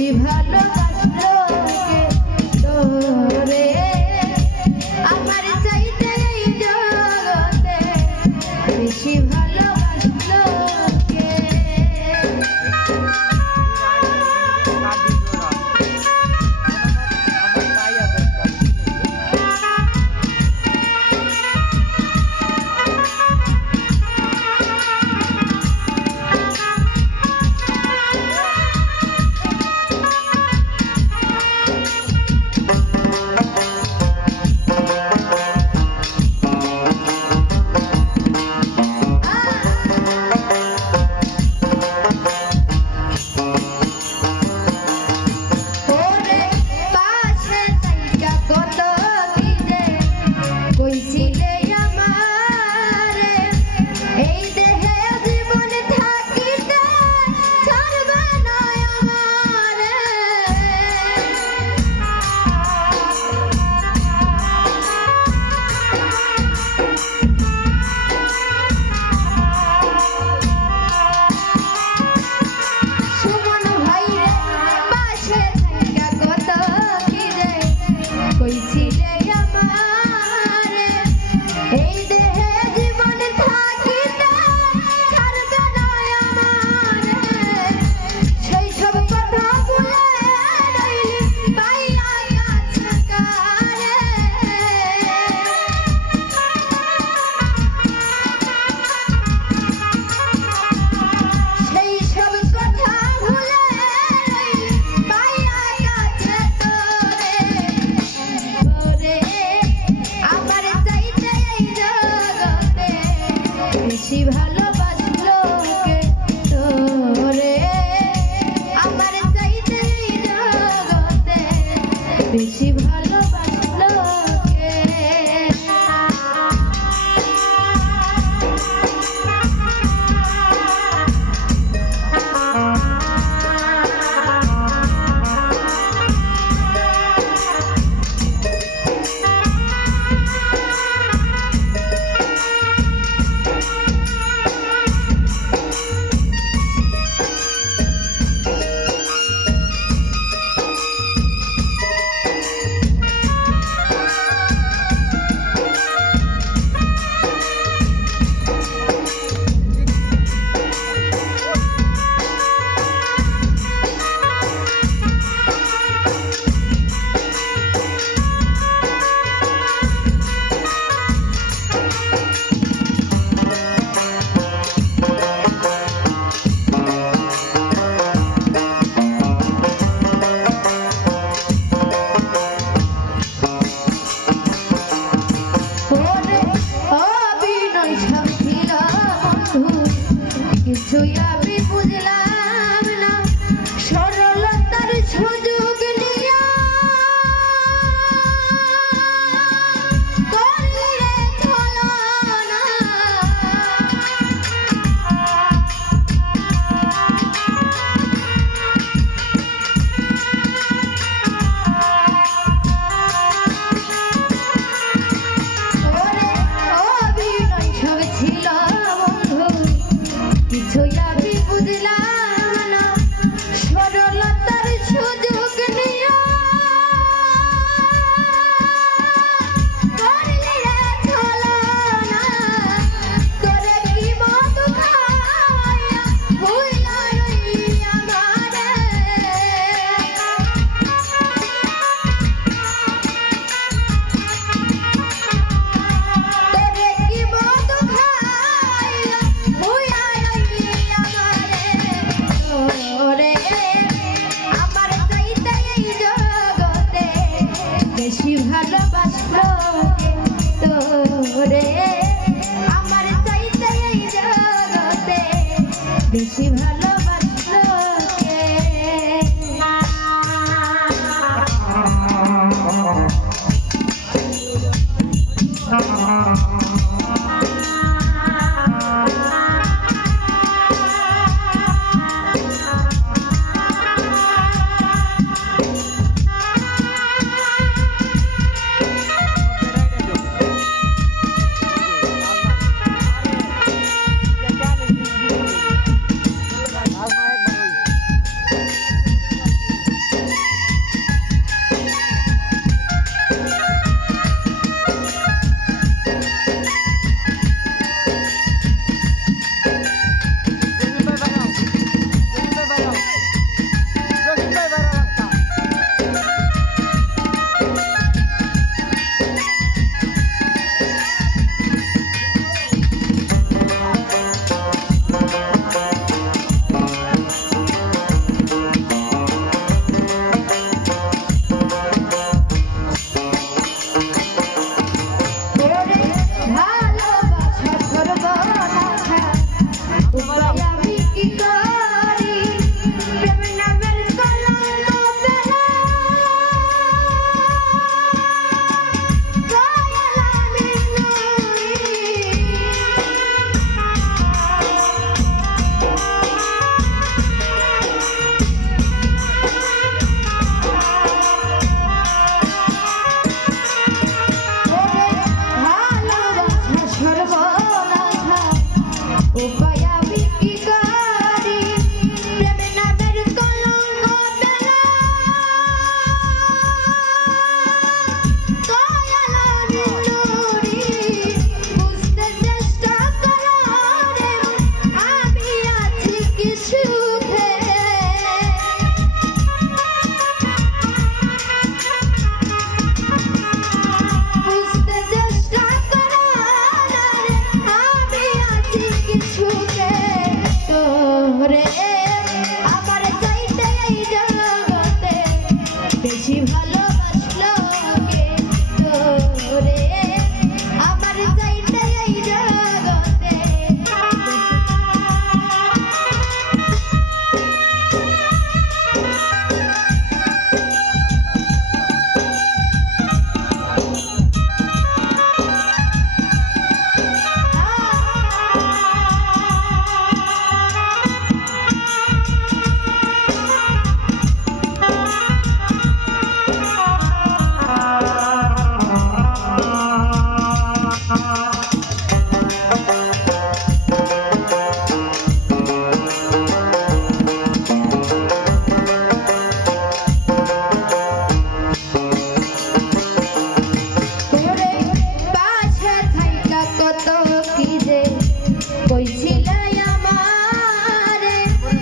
বেশি ভালো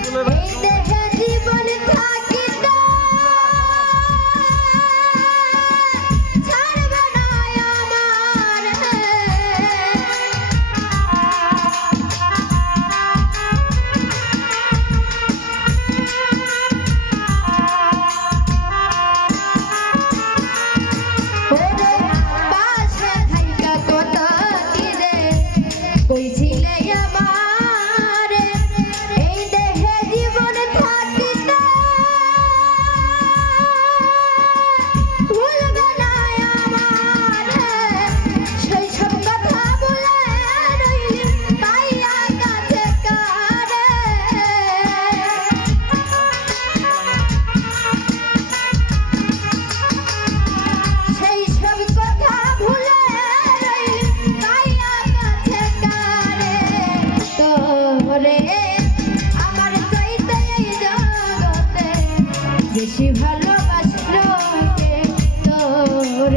Hey,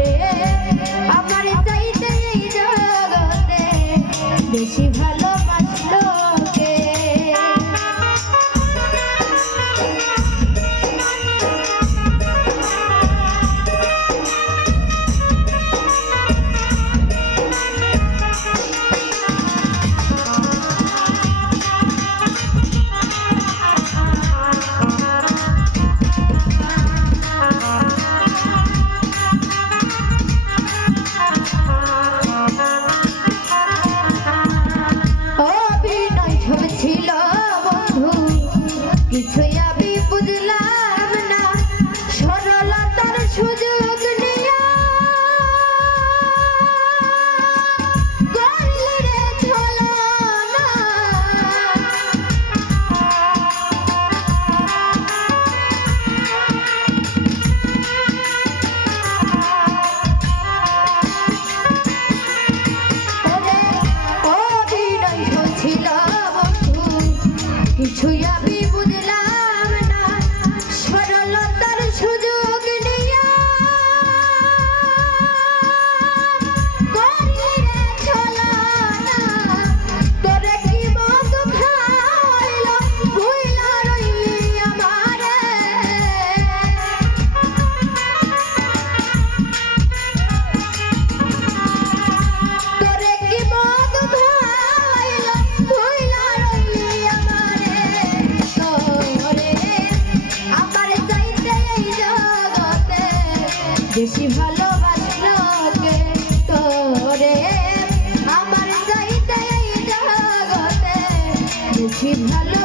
ওরে আমার চাইতে জগতে বেশি কিছুই আমি বেশি ভালোবাসলো